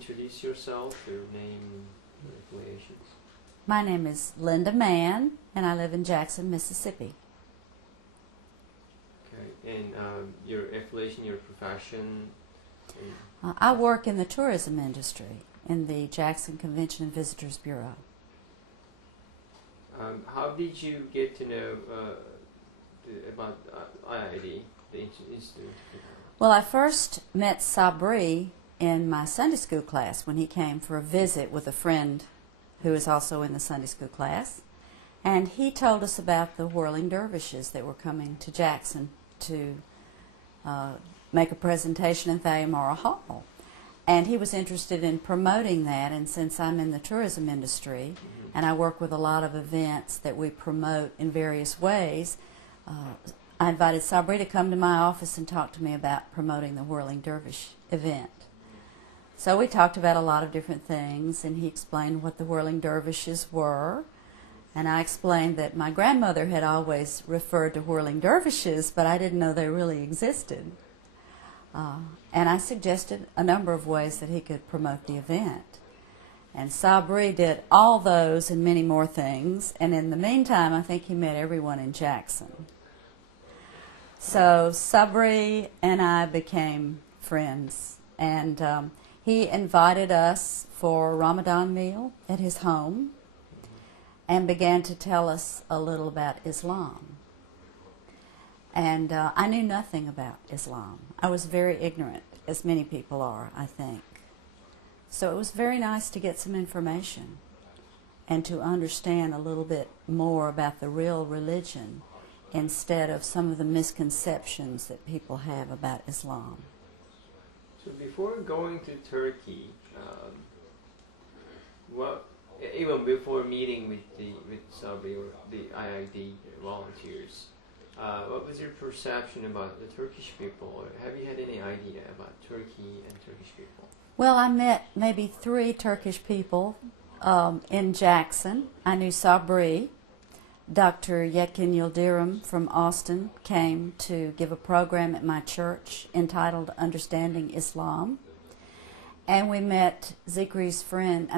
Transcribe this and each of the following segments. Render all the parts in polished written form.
introduce yourself, your name, your affiliations? My name is Linda Mann, and I live in Jackson, Mississippi. Okay, and your affiliation, your profession? I work in the tourism industry in the Jackson Convention and Visitors Bureau. How did you get to know about IID, the Institute? Well, I first met Sabri in my Sunday school class when he came for a visit with a friend who is also in the Sunday school class. And he told us about the whirling dervishes that were coming to Jackson to make a presentation in Thayer-Mara Hall. And he was interested in promoting that, and since I'm in the tourism industry and I work with a lot of events that we promote in various ways, I invited Sabri to come to my office and talk to me about promoting the Whirling Dervish event. So we talked about a lot of different things, and he explained what the Whirling Dervishes were, and I explained that my grandmother had always referred to whirling dervishes, but I didn't know they really existed. And I suggested a number of ways that he could promote the event. And Sabri did all those and many more things, and in the meantime I think he met everyone in Jackson. So Sabri and I became friends, and he invited us for a Ramadan meal at his home and began to tell us a little about Islam. And I knew nothing about Islam. I was very ignorant, as many people are, I think. So it was very nice to get some information and to understand a little bit more about the real religion instead of some of the misconceptions that people have about Islam. So before going to Turkey, even before meeting with Sabri or the IID volunteers, what was your perception about the Turkish people? Or have you had any idea about Turkey and Turkish people? Well, I met maybe 3 Turkish people in Jackson. I knew Sabri. Dr. Yekin Yildirim from Austin came to give a program at my church entitled Understanding Islam. And we met Sabri's friend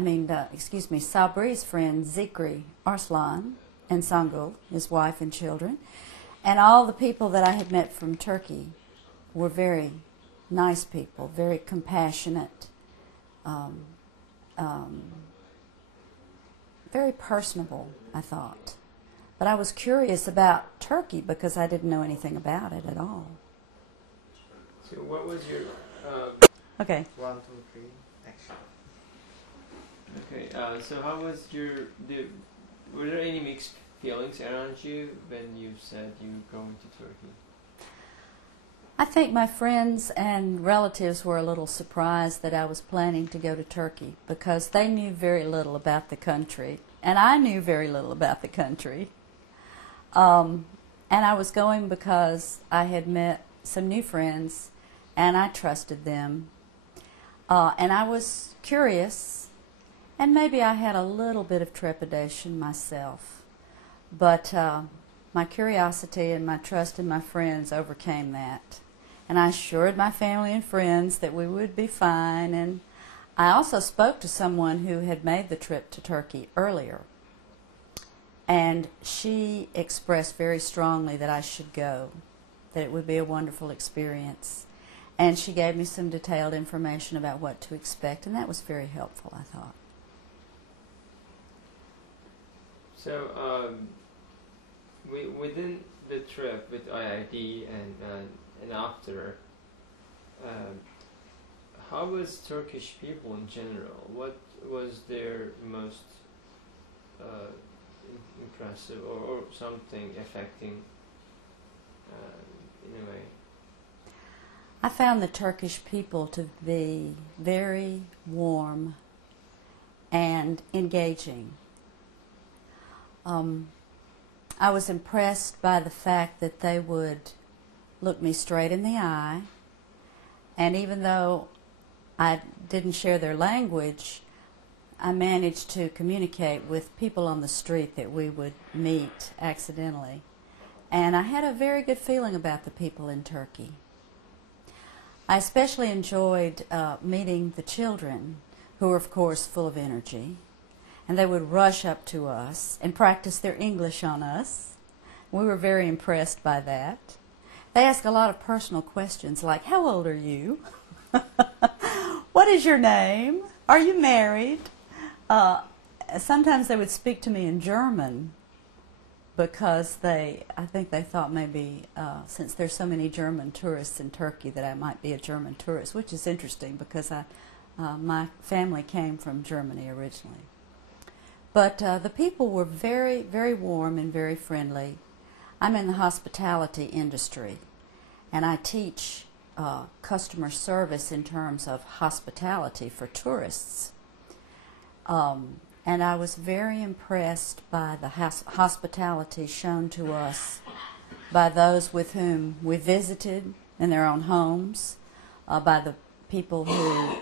Zikri Arslan and Sangul, his wife and children. And all the people that I had met from Turkey were very nice people, very compassionate, very personable, I thought. But I was curious about Turkey because I didn't know anything about it at all. So what was your... Okay. 1, 2, 3, action. Okay, so how was were there any mixed feelings around you when you said you were going to Turkey? I think my friends and relatives were a little surprised that I was planning to go to Turkey because they knew very little about the country, and I knew very little about the country. And I was going because I had met some new friends, and I trusted them. And I was curious, and maybe I had a little bit of trepidation myself. But my curiosity and my trust in my friends overcame that. And I assured my family and friends that we would be fine. And I also spoke to someone who had made the trip to Turkey earlier. And she expressed very strongly that I should go, that it would be a wonderful experience. And she gave me some detailed information about what to expect, and that was very helpful, I thought. So, within the trip with IID and after, how was Turkish people in general? What was their most impressive or something affecting in a way? I found the Turkish people to be very warm and engaging. I was impressed by the fact that they would look me straight in the eye, and even though I didn't share their language, I managed to communicate with people on the street that we would meet accidentally. And I had a very good feeling about the people in Turkey. I especially enjoyed meeting the children who were, of course, full of energy. And they would rush up to us and practice their English on us. We were very impressed by that. They asked a lot of personal questions like, how old are you? What is your name? Are you married? Sometimes they would speak to me in German because I think they thought maybe since there's so many German tourists in Turkey that I might be a German tourist, which is interesting because my family came from Germany originally. But the people were very, very warm and very friendly. I'm in the hospitality industry, and I teach customer service in terms of hospitality for tourists. And I was very impressed by the hospitality shown to us by those with whom we visited in their own homes, by the people who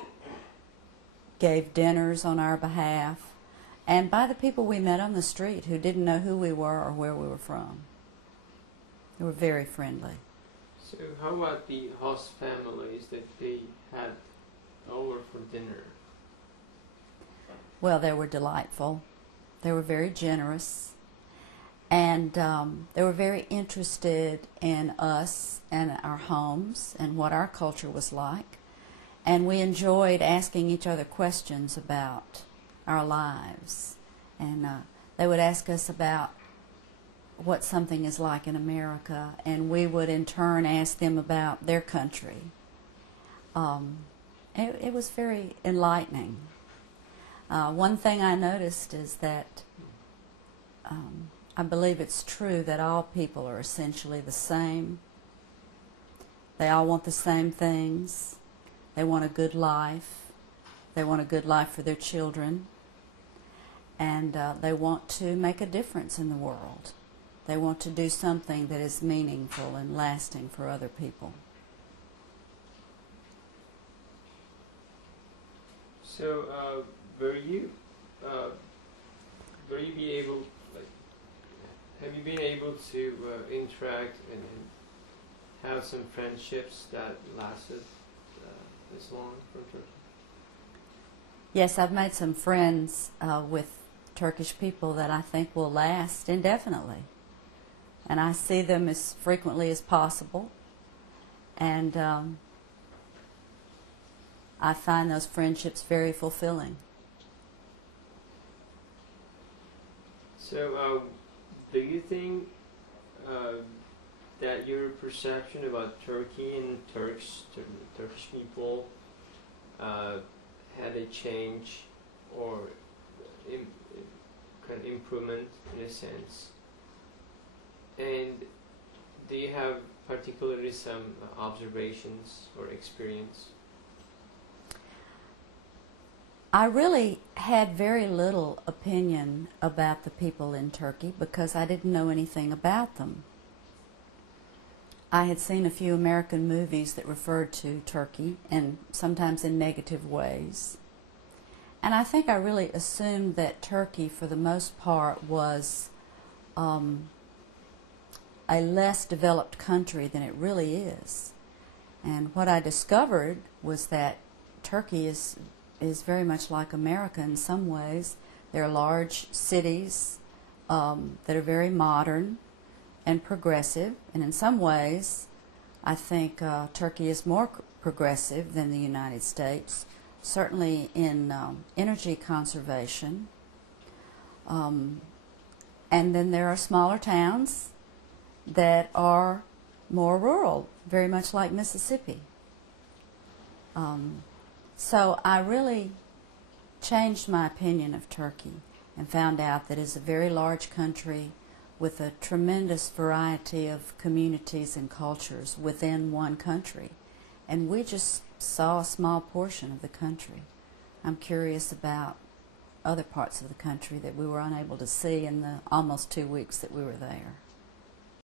gave dinners on our behalf, and by the people we met on the street who didn't know who we were or where we were from. They were very friendly. So how about the host families that they had over for dinner? Well, they were delightful. They were very generous. And they were very interested in us and our homes and what our culture was like. And we enjoyed asking each other questions about our lives. And they would ask us about what something is like in America, and we would in turn ask them about their country. It was very enlightening. One thing I noticed is that I believe it's true that all people are essentially the same. They all want the same things. They want a good life. They want a good life for their children. And they want to make a difference in the world. They want to do something that is meaningful and lasting for other people. So, were you be able, have you been able to interact and have some friendships that lasted this long from Turkey? Yes, I've made some friends with Turkish people that I think will last indefinitely. And I see them as frequently as possible. And I find those friendships very fulfilling. So, do you think that your perception about Turkey and Turkish people had a change or kind of improvement in a sense? And do you have particularly some observations or experience? I really had very little opinion about the people in Turkey because I didn't know anything about them. I had seen a few American movies that referred to Turkey, and sometimes in negative ways. And I think I really assumed that Turkey, for the most part, was a less developed country than it really is. And what I discovered was that Turkey is very much like America in some ways. There are large cities that are very modern and progressive, and in some ways I think Turkey is more progressive than the United States, certainly in energy conservation. And then there are smaller towns that are more rural, very much like Mississippi. So I really changed my opinion of Turkey and found out that it's a very large country with a tremendous variety of communities and cultures within one country. And we just saw a small portion of the country. I'm curious about other parts of the country that we were unable to see in the almost 2 weeks that we were there.